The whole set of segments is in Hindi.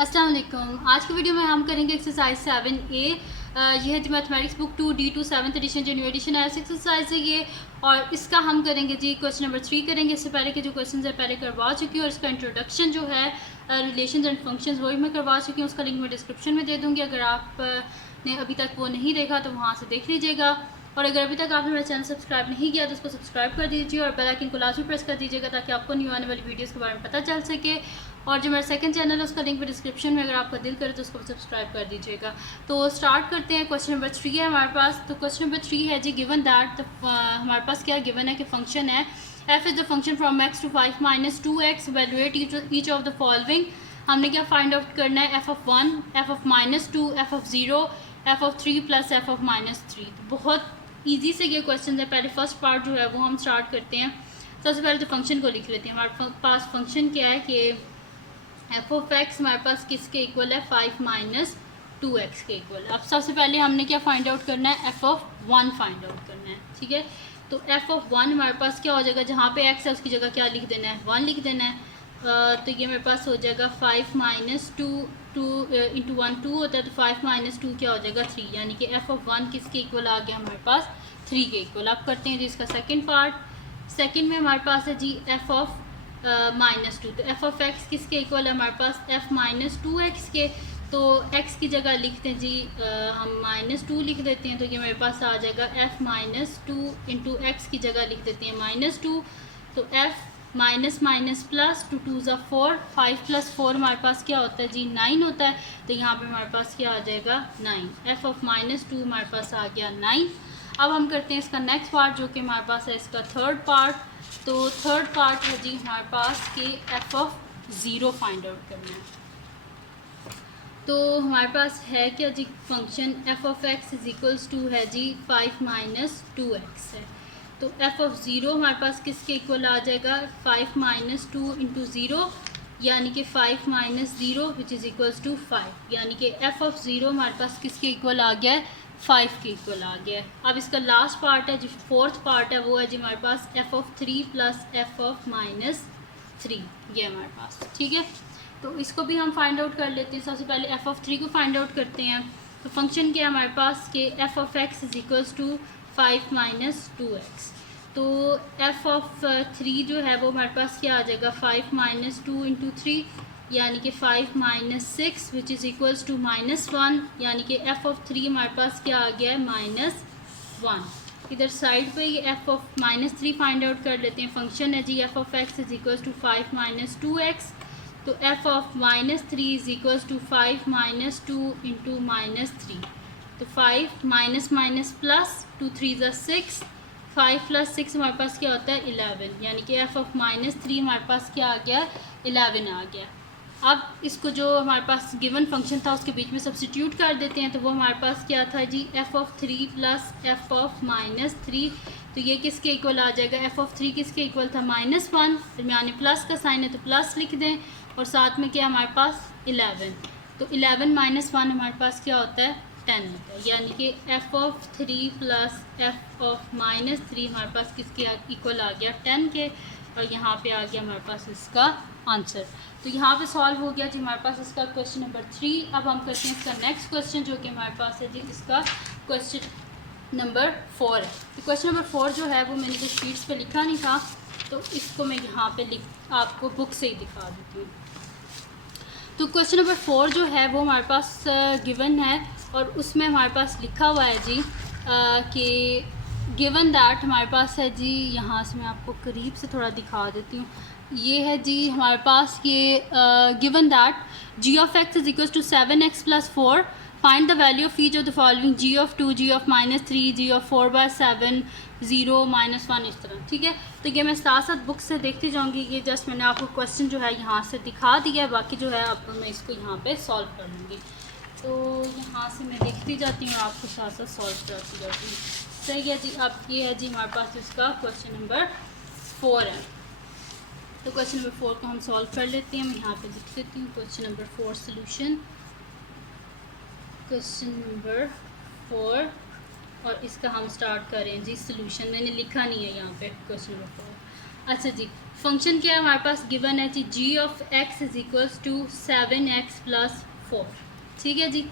अस्सलाम वालेकुम। आज की वीडियो में हम करेंगे एक्सरसाइज 7A। ये है जी mathematics book 2D2 7th edition जो न्यू एडिशन है एक्सरसाइज है ये। और इसका हम करेंगे जी क्वेश्चन नंबर 3 करेंगे। इससे पहले के जो क्वेश्चन है पहले करवा चुकी हूँ और इसका इंट्रोडक्शन जो है रिलेशंस एंड फंक्शंस वही मैं करवा चुकी हूँ। उसका लिंक मैं डिस्क्रिप्शन में दे दूँगी। अगर आपने अभी तक वो नहीं देखा तो वहाँ से देख लीजिएगा। और अगर अभी तक आपने मेरा चैनल सब्सक्राइब नहीं किया तो उसको सब्सक्राइब कर दीजिए और बेल आइकन को लाजमी प्रेस कर दीजिएगा ताकि आपको न्यू आने वाली वीडियोस के बारे में पता चल सके। और जो मेरा सेकंड चैनल है उसका लिंक भी डिस्क्रिप्शन में, अगर आपका दिल करे तो उसको सब्सक्राइब कर दीजिएगा। तो स्टार्ट करते हैं। क्वेश्चन नंबर 3 है हमारे पास। तो क्वेश्चन नंबर 3 है जी गिवन दैट हमारे पास क्या गिवन है कि फंक्शन है f is the function from x to 5 - 2x evaluate each of the following. हमने क्या फाइंड आउट करना है f of 1, f of -2, f of 0, f of 3 plus f of -3। तो बहुत ईजी से ये क्वेश्चन है। पहले फर्स्ट पार्ट जो है वो हम स्टार्ट करते हैं। सबसे पहले तो फंक्शन को लिख लेते हैं। हमारे पास फंक्शन क्या है कि एफ ऑफ एक्स हमारे पास किसके इक्वल है 5 - 2x के इक्वल। अब सबसे पहले हमने क्या फाइंड आउट करना है, एफ ऑफ 1 फाइंड आउट करना है। ठीक है, तो एफ ऑफ 1 हमारे पास क्या हो जाएगा, जहाँ पे x है उसकी जगह क्या लिख देना है, 1 लिख देना है। तो ये मेरे पास हो जाएगा 5 - 2 इंटू 1 2 होता है, तो 5 - 2 क्या हो जाएगा 3, यानी कि एफ ऑफ 1 किसके इक्वल आ गया हमारे पास 3 के इक्वल। अब करते हैं जी इसका सेकेंड पार्ट। सेकेंड में हमारे पास है जी एफ ऑफ -2। तो एफ ऑफ एक्स किसके इक्वल है हमारे पास f - 2x के। तो x की जगह लिखते हैं जी हम -2 लिख देते हैं। तो ये मेरे पास आ जाएगा f - 2 इंटू एक्स की जगह लिख देते हैं -2। तो f माइनस माइनस प्लस 2 2 ज़ा 4, 5 + 4 हमारे पास क्या होता है जी 9 होता है। तो यहाँ पे हमारे पास क्या आ जाएगा 9। f ऑफ -2 हमारे पास आ गया 9। अब हम करते हैं इसका नेक्स्ट पार्ट जो कि हमारे पास है इसका थर्ड पार्ट। तो थर्ड पार्ट है जी हमारे पास कि एफ ऑफ 0 फाइंड आउट करना है। तो हमारे पास है क्या जी function f of x is equals to है जी 5 - 2x है। तो एफ ऑफ 0 हमारे पास किसके इक्वल आ जाएगा 5 - 2 इंटू 0, यानी कि 5 - 0 विच इज़ इक्वल्स टू 5, यानी कि एफ ऑफ 0 हमारे पास किसके इक्वल आ गया है 5 के इक्वल आ गया है। अब इसका लास्ट पार्ट है जो फोर्थ पार्ट है वो है जी हमारे पास f of 3 plus f of -3, ये हमारे पास। ठीक है, तो इसको भी हम फाइंड आउट कर लेते हैं। सबसे पहले एफ ऑफ 3 को फाइंड आउट करते हैं। तो फंक्शन क्या है हमारे पास कि f of x is equals to 5 - 2x। तो एफ ऑफ 3 जो है वो हमारे पास क्या आ जाएगा 5 - 2 इंटू 3, यानी कि 5 - 6 विच इज़ इक्वल्स टू -1, यानी कि एफ ऑफ 3 हमारे पास क्या आ गया है -1। इधर साइड पे ये एफ ऑफ -3 फाइंड आउट कर लेते हैं। फंक्शन है जी f of x is equals to 5 - 2x। तो f of -3 is equals to 5 - 2 into -3। तो 5 माइनस माइनस प्लस 2 3 ज़ा 6, 5 + 6 हमारे पास क्या होता है 11, यानी कि एफ ऑफ -3 हमारे पास क्या आ गया 11 आ गया। अब इसको जो हमारे पास गिवन फंक्शन था उसके बीच में सब्स्टिट्यूट कर देते हैं। तो वो हमारे पास क्या था जी f of 3 plus f of -3। तो ये किसके इक्वल आ जाएगा, एफ ऑफ 3 किसके इक्वल था -1, दरमियान प्लस का साइन है तो प्लस लिख दें, और साथ में क्या हमारे पास 11। तो 11 - 1 हमारे पास क्या होता है 10 होता है, यानी कि f of 3 plus f of -3 हमारे पास किसके इक्वल आ गया 10 के। और यहाँ पे आ गया हमारे पास इसका आंसर। तो यहाँ पे सॉल्व हो गया जी हमारे पास इसका क्वेश्चन नंबर 3। अब हम करते हैं इसका नेक्स्ट क्वेश्चन जो कि हमारे पास है जी इसका क्वेश्चन नंबर 4 है। तो क्वेश्चन नंबर 4 जो है वो मैंने जो शीट्स पे लिखा नहीं था तो इसको मैं यहाँ पे आपको बुक से ही दिखा देती हूँ। तो क्वेश्चन नंबर 4 जो है वो हमारे पास गिवन है और उसमें हमारे पास लिखा हुआ है जी कि गिवन दैट हमारे पास है जी, यहाँ से मैं आपको करीब से थोड़ा दिखा देती हूँ। ये है जी हमारे पास ये given that g of x is equal to 7x + 4, find the value of each of the following g of 2, g of -3, g of 4/7, 0 -1, इस तरह। ठीक है, तो ये मैं साथ साथ बुक से देखती जाऊँगी। ये जस्ट मैंने आपको क्वेश्चन जो है यहाँ से दिखा दिया है, बाकी जो है अब मैं इसको यहाँ पे सॉल्व कर लूँगी। तो यहाँ से मैं देखती जाती हूँ, आपको साथ साथ सॉल्व कराती जाती हूँ। सही है जी। अब ये है जी हमारे पास इसका क्वेश्चन नंबर 4 है। तो क्वेश्चन नंबर 4 को हम सॉल्व कर लेते हैं। मैं यहाँ पे लिख देती हूँ question number 4 solution, question number 4, और इसका हम स्टार्ट करें जी सोल्यूशन। मैंने लिखा नहीं है यहाँ पे क्वेश्चन नंबर 4। अच्छा जी, फंक्शन क्या है हमारे पास गिवन है जी, g of x is equals to 7x plus 4। ठीक है जी,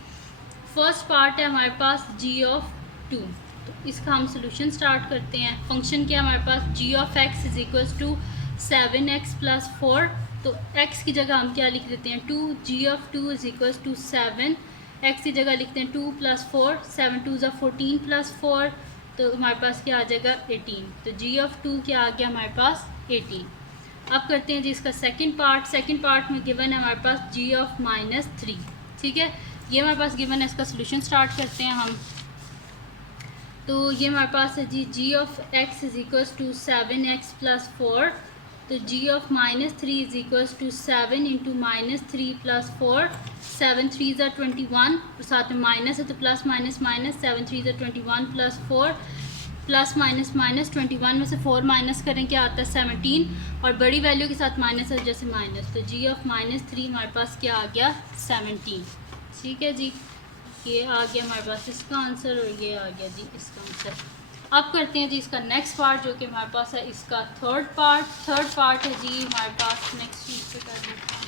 फर्स्ट पार्ट है हमारे पास जी ऑफ 2, तो इसका हम सोल्यूशन स्टार्ट करते हैं। फंक्शन क्या है हमारे पास, g of x is equals to 7x plus 4, तो x की जगह हम क्या लिख देते हैं 2, g of 2 is equals to 7, x की जगह लिखते हैं 2 प्लस 4, 7 2 ज़ा 14 प्लस 4, तो हमारे पास क्या आ जाएगा 18। तो जी ऑफ 2 क्या आ गया हमारे पास 18। अब करते हैं जी इसका सेकंड पार्ट। सेकंड पार्ट में गिवन है हमारे पास जी ऑफ -3। ठीक है, ये हमारे पास गिवन है, इसका सोल्यूशन स्टार्ट करते हैं हम। तो ये हमारे पास है g of x is equals to 7x plus 4, तो g of -3 is equals to 7 into -3 plus 4, 7 3 ज़ा 21, साथ में माइनस है तो प्लस माइनस माइनस, 7 3 ज़ा 21 प्लस 4, प्लस माइनस माइनस, 21 में से 4 माइनस करें क्या आता है 17, और बड़ी वैल्यू के साथ माइनस है जैसे माइनस, तो जी ऑफ -3 हमारे पास क्या आ गया 17। ठीक है जी, ये आ गया हमारे पास इसका आंसर, और ये आ गया जी इसका आंसर। अब करते हैं जी इसका नेक्स्ट पार्ट जो कि हमारे पास है इसका थर्ड पार्ट। थर्ड पार्ट है जी हमारे पास, नेक्स्ट चीज़ पे कर देते हैं।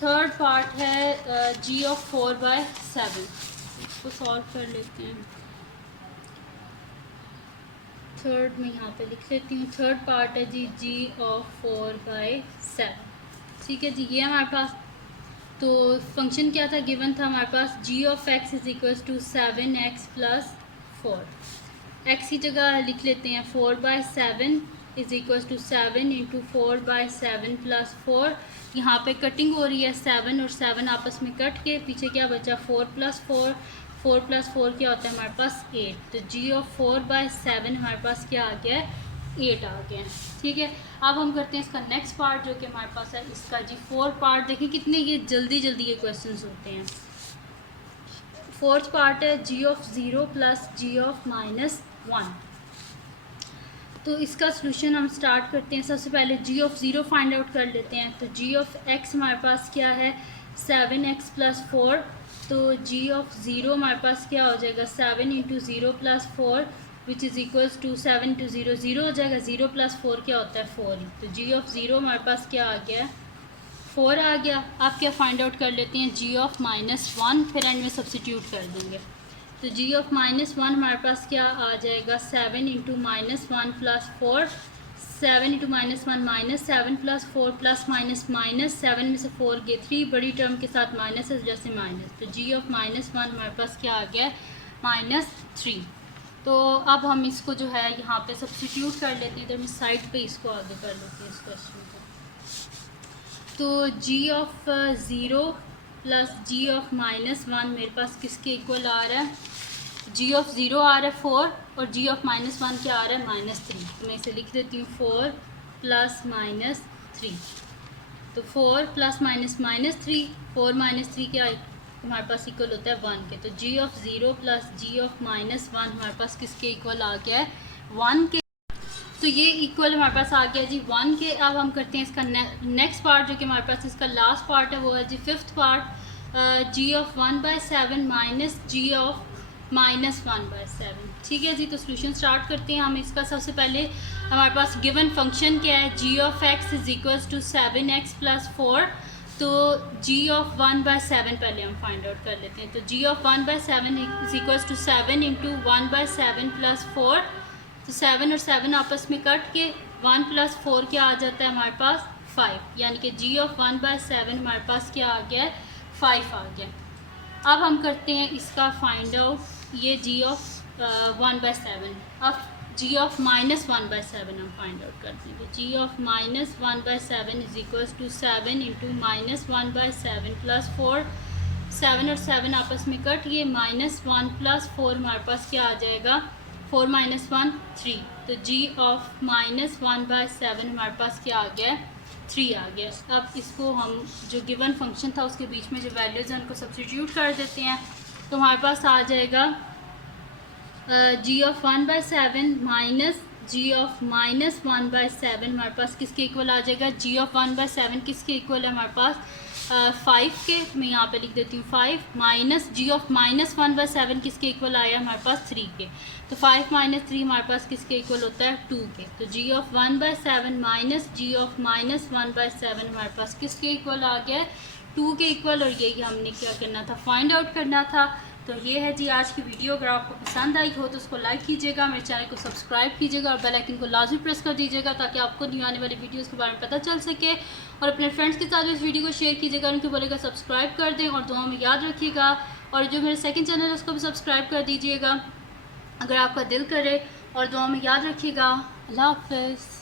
थर्ड पार्ट है जी ऑफ 4/7, इसको सॉल्व कर लेते हैं। थर्ड में यहाँ पे लिख लेती हूँ, थर्ड पार्ट है जी ऑफ 4/7। ठीक है जी, ये हमारे पास, तो फंक्शन क्या था गिवन था हमारे पास, g of x is equals to 7x plus 4। X की जगह लिख लेते हैं 4/7 is equals to 7 into 4/7 plus 4। यहाँ पे कटिंग हो रही है, 7 और 7 आपस में कट के पीछे क्या बचा 4 प्लस 4, 4 प्लस 4 क्या होता है हमारे पास 8। तो जी ऑफ 4/7 हमारे पास क्या आ गया है 8 आ गया। ठीक है, अब हम करते हैं इसका नेक्स्ट पार्ट जो कि हमारे पास है इसका जी फोर्थ पार्ट। देखिए कितने ये जल्दी जल्दी ये क्वेश्चंस होते हैं। फोर्थ पार्ट है g of 0 plus ji of -1। तो इसका सोल्यूशन हम स्टार्ट करते हैं। सबसे पहले जी ऑफ 0 फाइंड आउट कर लेते हैं। तो जी ऑफ एक्स हमारे पास क्या है 7x प्लस 4, तो जी ऑफ 0 हमारे पास क्या हो जाएगा 7 into 0 plus 4 which is equals to 7 into 0 0 हो जाएगा, 0 प्लस 4 क्या होता है 4 ही। तो जी ऑफ 0 हमारे पास क्या आ गया 4 आ गया। आप क्या फाइंड आउट कर लेते हैं जी ऑफ -1, फिर एंड में सब्सिट्यूट कर देंगे। तो जी ऑफ -1 हमारे पास क्या आ जाएगा 7 into -1 plus 4, 7 into -1 -7 plus 4 plus minus minus, 7 में से 4 गए 3, बड़ी टर्म के साथ माइनस है जैसे माइनस। तो जी ऑफ -1 हमारे पास क्या आ गया -3। तो अब हम इसको जो है यहाँ पे सब्सिट्यूट कर लेते हैं, इधर मैं साइड पे इसको आगे कर लेते हैं इस क्वेश्चन को। तो g of 0 plus ji of -1 मेरे पास किसके इक्वल आ रहा है, जी ऑफ 0 आ रहा है 4 और जी ऑफ -1 क्या आ रहा है -3। तो मैं इसे लिख देती हूँ 4 प्लस -3। तो 4 प्लस -3, 4 -3 क्या हमारे पास इक्वल होता है 1 के। तो g of 0 plus ji of -1 हमारे पास किसके इक्वल आ गया है 1 के। तो ये इक्वल हमारे पास आ गया जी 1 के। अब हम करते हैं इसका नेक्स्ट पार्ट जो कि हमारे पास इसका लास्ट पार्ट है, वो है g fifth part, g of 1/7 minus g of -1/7। ठीक है जी, तो सोल्यूशन स्टार्ट करते हैं हम इसका। सबसे पहले हमारे पास गिवन फंक्शन क्या है, g of x is equals to 7x plus 4। तो जी ऑफ 1/7 पहले हम फाइंड आउट कर लेते हैं। तो g of 1/7 is equals to 7 into 1/7 plus 4। तो 7 और 7 आपस में कट के 1 प्लस 4 क्या आ जाता है हमारे पास 5, यानी कि जी ऑफ 1/7 हमारे पास क्या आ गया है 5 आ गया। अब हम करते हैं इसका फाइंड आउट ये जी ऑफ 1/7। अब जी ऑफ -1/7 हम फाइंड आउट करते हैं। तो g of -1/7 is equals to 7 into -1/7 plus 4। 7 और 7 आपस में कट ये -1 प्लस 4 हमारे पास क्या आ जाएगा 4 - 1 3। तो जी ऑफ -1/7 हमारे पास क्या आ गया 3 आ गया। अब इसको हम जो गिवन फंक्शन था उसके बीच में जो वैल्यूज़ हैं उनको सब्स्टिट्यूट कर देते हैं। तो हमारे पास आ जाएगा g of 1/7 minus g of minus 1/7 हमारे पास किसके इक्वल आ जाएगा, जी ऑफ 1/7 किसके इक्वल है हमारे पास 5 के। मैं यहाँ पे लिख देती हूँ 5 माइनस जी ऑफ माइनस 1/7 किसके इक्वल आया हमारे पास 3 के। तो 5 माइनस 3 हमारे पास किसके इक्वल होता है 2 के। तो g of 1/7 minus g of minus 1/7 हमारे पास किसके इक्वल आ गया 2 के इक्वल। और यही हमने क्या करना था, फाइंड आउट करना था। तो ये है जी आज की वीडियो। अगर आपको पसंद आई हो तो उसको लाइक कीजिएगा, मेरे चैनल को सब्सक्राइब कीजिएगा और बेल आइकन को लाजमी प्रेस कर दीजिएगा ताकि आपको न्यू आने वाली वीडियोस के बारे में पता चल सके। और अपने फ्रेंड्स के साथ इस वीडियो को शेयर कीजिएगा, उनको बोलेगा सब्सक्राइब कर दें और दुआ में याद रखिएगा। और जो मेरे सेकंड चैनल है उसको भी सब्सक्राइब कर दीजिएगा अगर आपका दिल करे, और दुआ में याद रखिएगा। अल्लाह हाफ़िज़।